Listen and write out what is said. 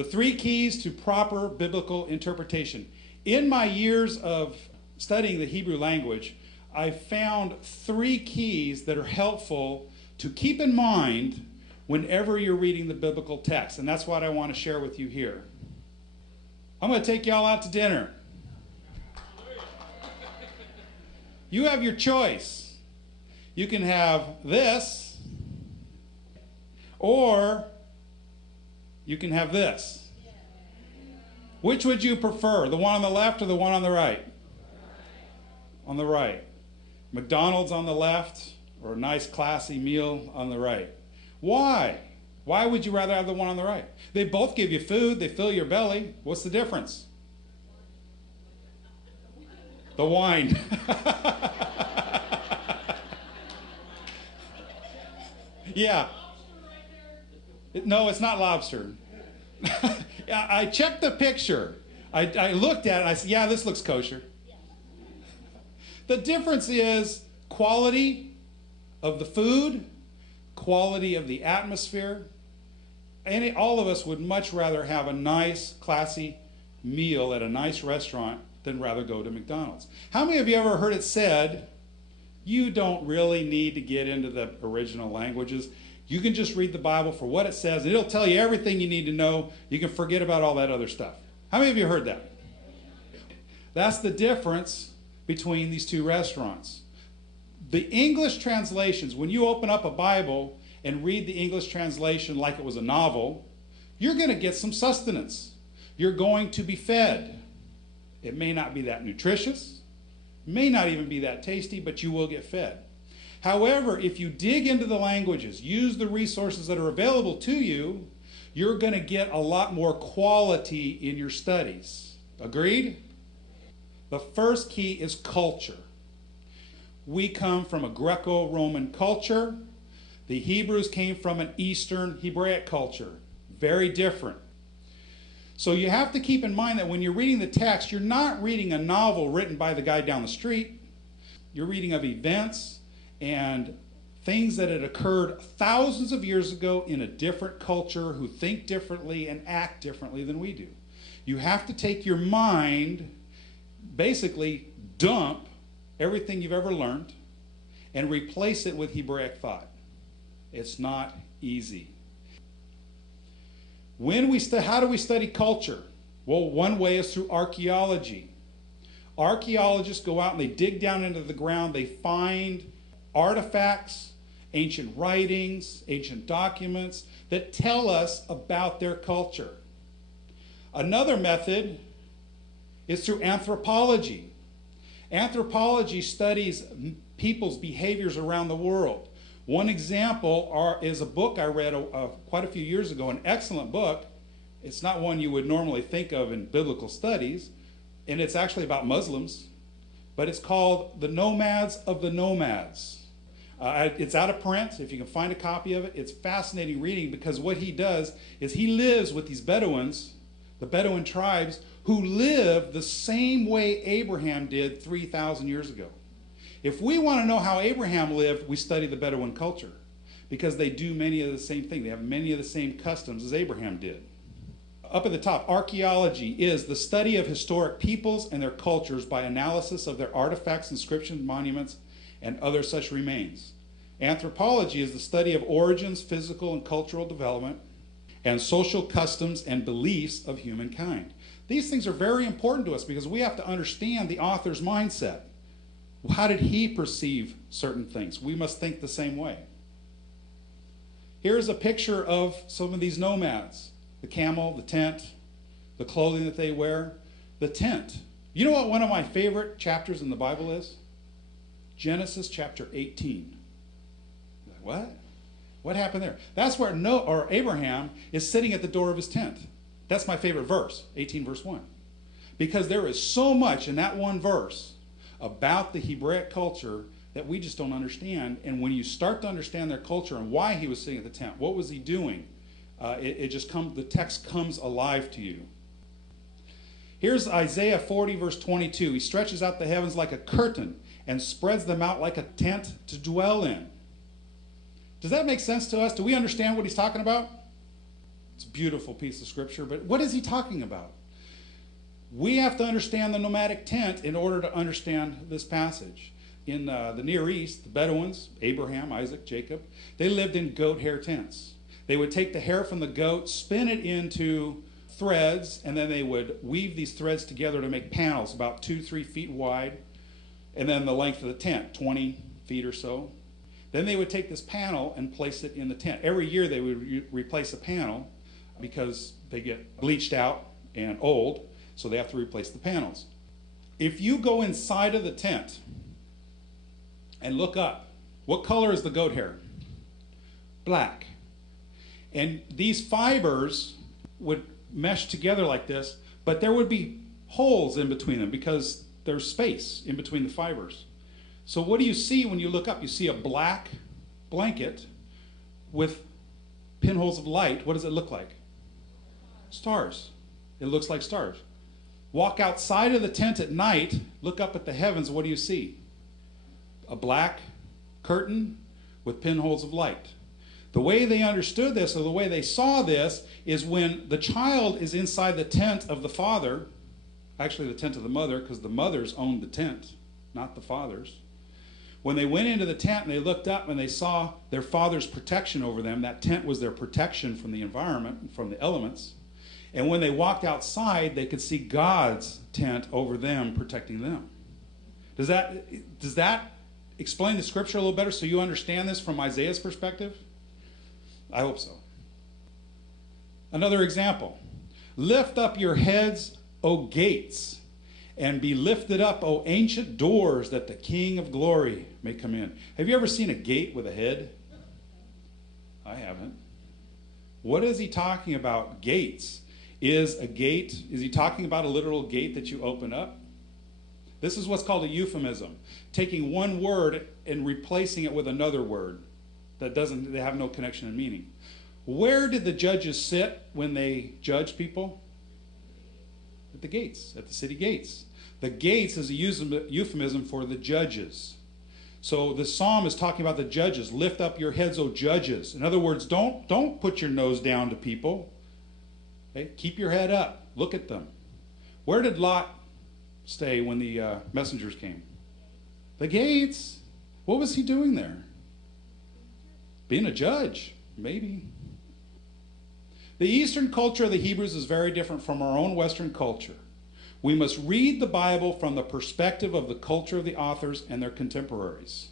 The 3 keys to proper biblical interpretation. In my years of studying the Hebrew language, I found 3 keys that are helpful to keep in mind whenever you're reading the biblical text. And that's what I want to share with you here. I'm going to take y'all out to dinner. You have your choice. You can have this, or you can have this. Which would you prefer? The one on the left or the one on the right? On the right. McDonald's on the left, or a nice classy meal on the right. Why? Why would you rather have the one on the right? They both give you food, they fill your belly. What's the difference? The wine. Yeah. No, it's not lobster. I checked the picture. I looked at it and I said, yeah, this looks kosher. The difference is quality of the food, quality of the atmosphere. All of us would much rather have a nice, classy meal at a nice restaurant than rather go to McDonald's. How many of you ever heard it said, you don't really need to get into the original languages. You can just read the Bible for what it says, and it'll tell you everything you need to know. You can forget about all that other stuff. How many of you heard that? That's the difference between these 2 restaurants. The English translations, when you open up a Bible and read the English translation like it was a novel, you're going to get some sustenance. You're going to be fed. It may not be that nutritious, may not even be that tasty, but you will get fed. However, if you dig into the languages, use the resources that are available to you, you're going to get a lot more quality in your studies. Agreed? The first key is culture. We come from a Greco-Roman culture. The Hebrews came from an Eastern Hebraic culture. Very different. So you have to keep in mind that when you're reading the text, you're not reading a novel written by the guy down the street. You're reading of events and things that had occurred thousands of years ago in a different culture who think differently and act differently than we do. You have to take your mind, basically dump everything you've ever learned and replace it with Hebraic thought. It's not easy. How do we study culture? Well, one way is through archaeology. Archaeologists go out and they dig down into the ground. They find artifacts, ancient writings, ancient documents that tell us about their culture. Another method is through anthropology. Anthropology studies people's behaviors around the world. One example is a book I read quite a few years ago, an excellent book. It's not one you would normally think of in biblical studies, and it's actually about Muslims, but it's called The Nomads of the Nomads. It's out of print. If you can find a copy of it, it's fascinating reading because what he does is he lives with these Bedouins, the Bedouin tribes, who live the same way Abraham did 3,000 years ago. If we want to know how Abraham lived, we study the Bedouin culture because they do many of the same things. They have many of the same customs as Abraham did. Up at the top, archaeology is the study of historic peoples and their cultures by analysis of their artifacts, inscriptions, monuments, and other such remains. Anthropology is the study of origins, physical and cultural development, and social customs and beliefs of humankind. These things are very important to us because we have to understand the author's mindset. How did he perceive certain things? We must think the same way. Here's a picture of some of these nomads. The camel, the tent, the clothing that they wear. The tent. You know what one of my favorite chapters in the Bible is? Genesis chapter 18. What? What happened there? That's where Abraham is sitting at the door of his tent. That's my favorite verse, 18 verse 1. Because there is so much in that one verse about the Hebraic culture that we just don't understand. And when you start to understand their culture and why he was sitting at the tent, what was he doing, the text comes alive to you. Here's Isaiah 40 verse 22. He stretches out the heavens like a curtain and spreads them out like a tent to dwell in. Does that make sense to us? Do we understand what he's talking about? It's beautiful piece of scripture, but what is he talking about? We have to understand the nomadic tent in order to understand this passage. In the Near East, the Bedouins, Abraham, Isaac, Jacob, they lived in goat hair tents. They would take the hair from the goat, spin it into threads, and then they would weave these threads together to make panels about 2-3 feet wide, and then the length of the tent, 20 feet or so. Then they would take this panel and place it in the tent. Every year they would replace a panel because they get bleached out and old, so they have to replace the panels. If you go inside of the tent and look up, what color is the goat hair? Black. And these fibers would mesh together like this, but there would be holes in between them because there's space in between the fibers. So what do you see when you look up? You see a black blanket with pinholes of light. What does it look like? Stars. It looks like stars. Walk outside of the tent at night, look up at the heavens, what do you see? A black curtain with pinholes of light. The way they understood this, or the way they saw this, is when the child is inside the tent of the father, actually the tent of the mother, because the mothers owned the tent, not the fathers. When they went into the tent and they looked up and they saw their father's protection over them, that tent was their protection from the environment and from the elements. And when they walked outside, they could see God's tent over them, protecting them. Does that explain the scripture a little better so you understand this from Isaiah's perspective? I hope so. Another example. Lift up your heads, O gates, and be lifted up, O ancient doors, that the King of glory may come in. Have you ever seen a gate with a head? I haven't. What is he talking about? Gates. Is he talking about a literal gate that you open up? This is what's called a euphemism. Taking one word and replacing it with another word they have no connection and meaning. Where did the judges sit when they judged people? At the gates, at the city gates. The gates is a euphemism for the judges. So the psalm is talking about the judges. Lift up your heads, O judges. In other words, don't put your nose down to people. Okay? Keep your head up. Look at them. Where did Lot stay when the messengers came? The gates. What was he doing there? Being a judge, maybe. The Eastern culture of the Hebrews is very different from our own Western culture. We must read the Bible from the perspective of the culture of the authors and their contemporaries.